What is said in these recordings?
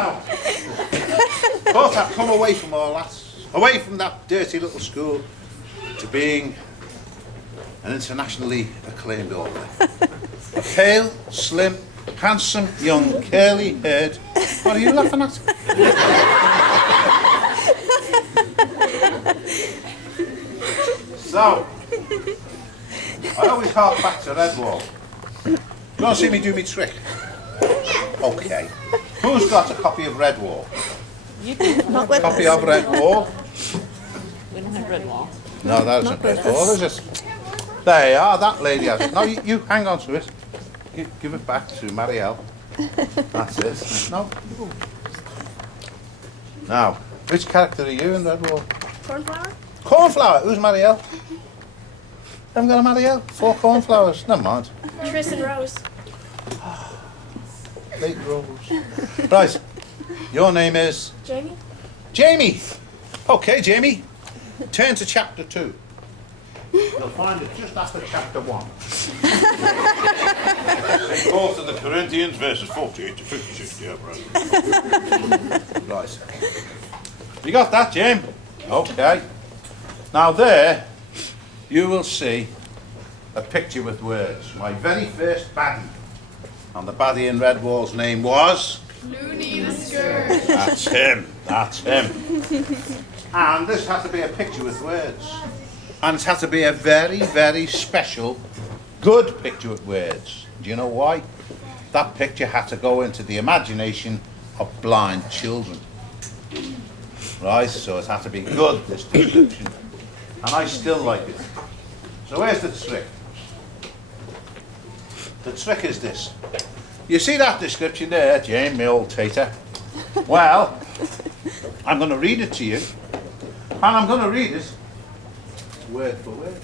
Now, of course I've come away from all that, away from that dirty little school, to being an internationally acclaimed author. A pale, slim, handsome, young, curly-haired... What are you laughing at? So, I always hark back to Redwall. You want to see me do me trick? Okay. Who's got a copy of Redwall? You do. Not with Copy us. of Redwall? We don't have Redwall. No, that isn't Redwall, is it? There you are, that lady has it. No, you hang on to it. Give it back to Marielle. That's it. No. Now, which character are you in Redwall? Cornflower? Cornflower. Who's Marielle? Haven't got a Marielle? 4 cornflowers. Never mind. Tris and Rose. Late Rose. Right. Your name is? Jamie? Jamie. Okay, Jamie. Turn to chapter 2. You'll find it just after chapter 1. St. Paul to the Corinthians, verses 48 to 56. Yeah, right. You got that, Jim? Okay. Now there, you will see a picture with words. My very first baddie. And the baddie in Redwall's name was? Looney the Scourge. That's him. That's him. And this has to be a picture with words. And it has to be a very, very special, good picture with words. Do you know why? That picture had to go into the imagination of blind children. Right? So it had to be good, this description. And I still like it. So where's the trick? The trick is this. You see that description there, Jane, my old tater? Well, I'm going to read it to you. And I'm going to read it word for word.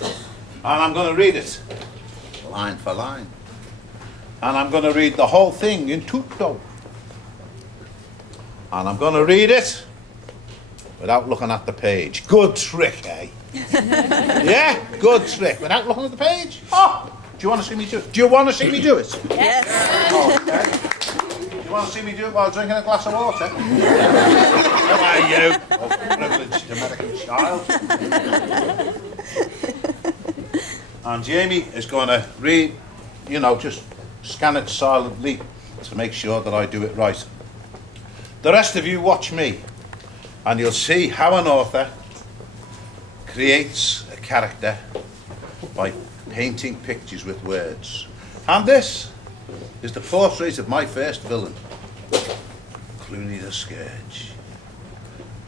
And I'm going to read it line for line. And I'm going to read the whole thing in tutto. And I'm going to read it without looking at the page. Good trick, eh? Yeah, good trick. Without looking at the page? Oh, do you want to see me do it? Do you want to see me do it? Yes. Okay. Do you want to see me do it while drinking a glass of water? How are you? Oh, privileged American child. And Jamie is going to read, you know, just scan it silently to make sure that I do it right. The rest of you watch me, and you'll see how an author creates a character by painting pictures with words. And this is the portrait of my first villain, Clooney the Scourge.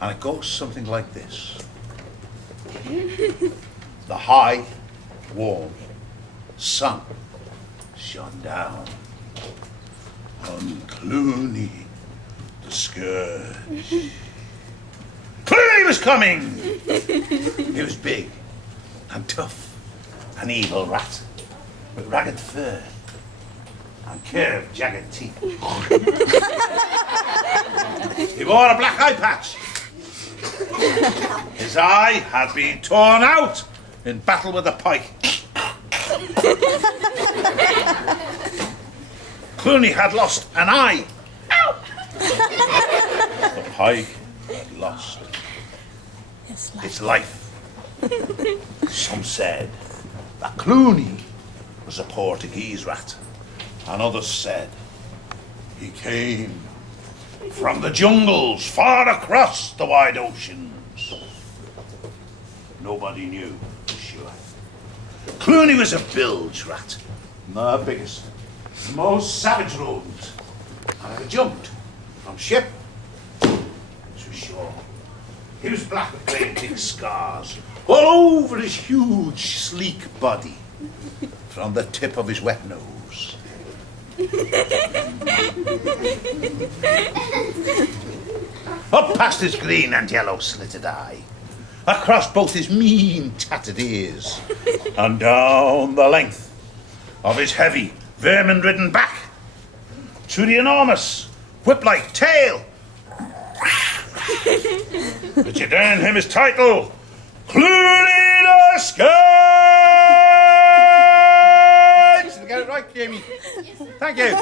And it goes something like this. The high, warm sun shone down on Clooney the Scourge. Clooney was coming! He was big and tough, an evil rat with ragged fur and curved, jagged teeth. He wore a black eye patch. His eye had been torn out in battle with a pike. Clooney had lost an eye. Ow! The pike had lost its life. Some said that Clooney was a Portuguese rat, and others said he came from the jungles far across the wide oceans. Nobody knew for sure. Clooney was a bilge rat, the biggest, the most savage rodent, and ever jumped from ship to shore. He was black with glinting scars all over his huge, sleek body, from the tip of his wet nose. Up past his green and yellow slitted eye, across both his mean tattered ears, and down the length of his heavy, vermin-ridden back, to the enormous, whip-like tail, which had earned him his title, Clooney the Scourge! Did I get it right, Jamie? Yes. Thank you.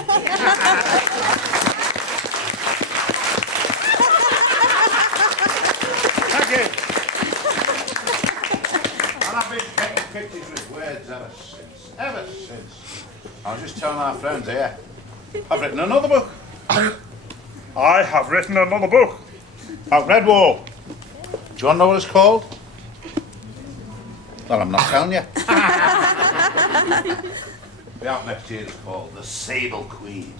friends here. I've written another book. I have written another book. About Redwall. Do you want to know what it's called? Well, I'm not telling you. Be out next year. It's called The Sable Queen.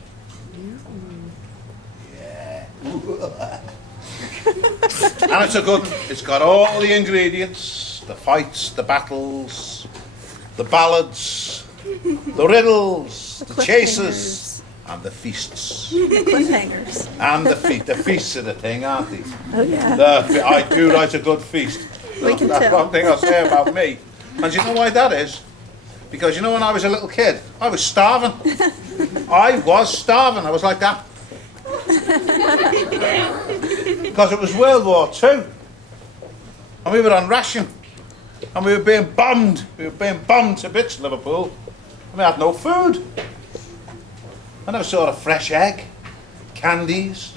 Yeah. And it's a good one. It's got all the ingredients, the fights, the battles, the ballads, the riddles, the chases, and the feasts. Cliffhangers. And the feasts are the thing, aren't they? Oh, yeah. I do write a good feast. We can That's tell. one thing I'll say about me. And you know why that is? Because you know when I was a little kid, I was starving. I was starving. I was like that. Because it was World War II. And we were on ration. And we were being bombed. We were being bombed to bits, Liverpool. And we had no food. I never saw a fresh egg, candies,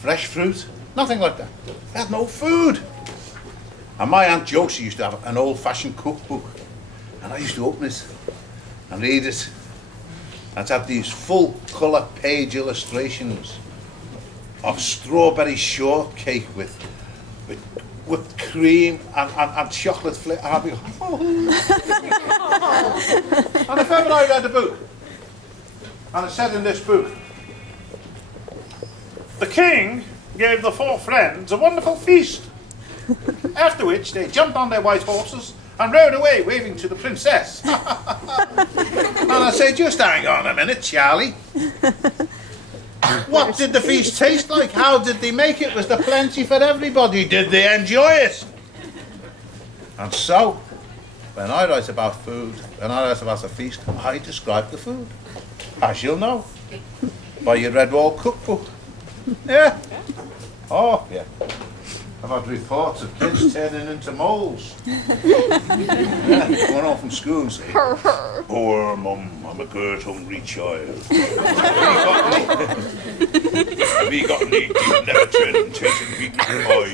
fresh fruit, nothing like that. We had no food. And my Aunt Josie used to have an old-fashioned cookbook. And I used to open it and read it. And it had these full-colour page illustrations of strawberry shortcake with whipped cream and chocolate flavour. And I'd be going, oh. And if ever I read a book, and it said in this book, The king gave the 4 friends a wonderful feast, after which they jumped on their white horses and rode away waving to the princess. And I say, just hang on a minute, Charlie. What did the feast taste like? How did they make it? Was there plenty for everybody? Did they enjoy it? And so, when I write about food, when I write about a feast, I describe the food, as you'll know, by your Redwall cookbook. Yeah. Oh, yeah. I've had reports of kids turning into moles. Yeah, going home from school and saying, poor mum, I'm a great hungry child. Have you got any? You've never turned into a big boy.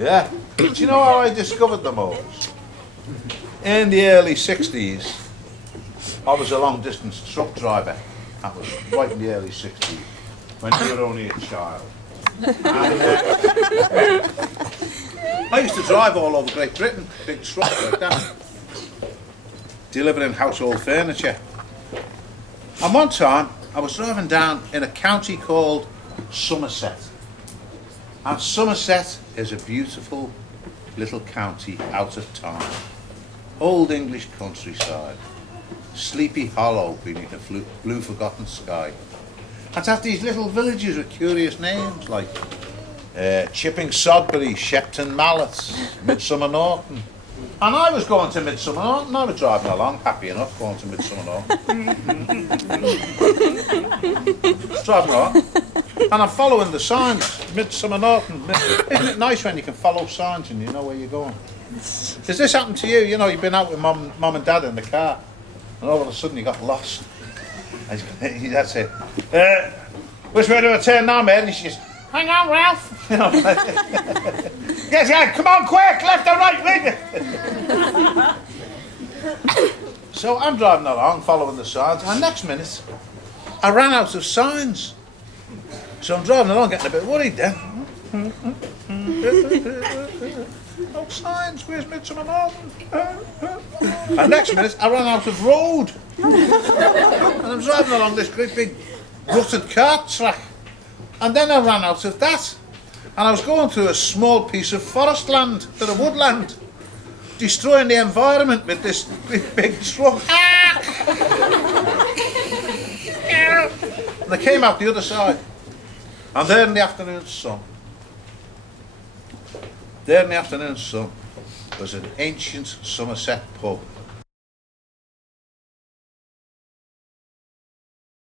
Yeah. Do you know how I discovered the moles? In the early 60s, I was a long-distance truck driver. That was right in the early 60s, when you were only a child. And, I used to drive all over Great Britain, big trucks like that, delivering household furniture. And one time, I was driving down in a county called Somerset. And Somerset is a beautiful little county out of town. Old English countryside. Sleepy Hollow beneath a blue forgotten sky. And to have these little villages with curious names like Chipping Sodbury, Shepton Mallet, Midsummer Norton. And I was going to Midsummer Norton. I was driving along, happy enough, going to Midsummer Norton. Driving along. And I'm following the signs, Midsummer Norton. Isn't it nice when you can follow signs and you know where you're going? Does this happen to you? You know, you've been out with mum and dad in the car, and all of a sudden you got lost. And Dad said, which way do I turn now, mate? And she just, hang on, Ralph. You know, yes, yeah, come on, quick, left or right, wait. So I'm driving along, following the signs, and next minute, I ran out of signs. So I'm driving along, getting a bit worried then. No signs, where's Midsummer Norton? And next minute, I ran out of road. And I'm driving along this great big rutted cart track. And then I ran out of that. And I was going through a small piece of forest land, to the woodland, destroying the environment with this great big truck. And I came out the other side. And there in the afternoon sun, was an ancient Somerset pub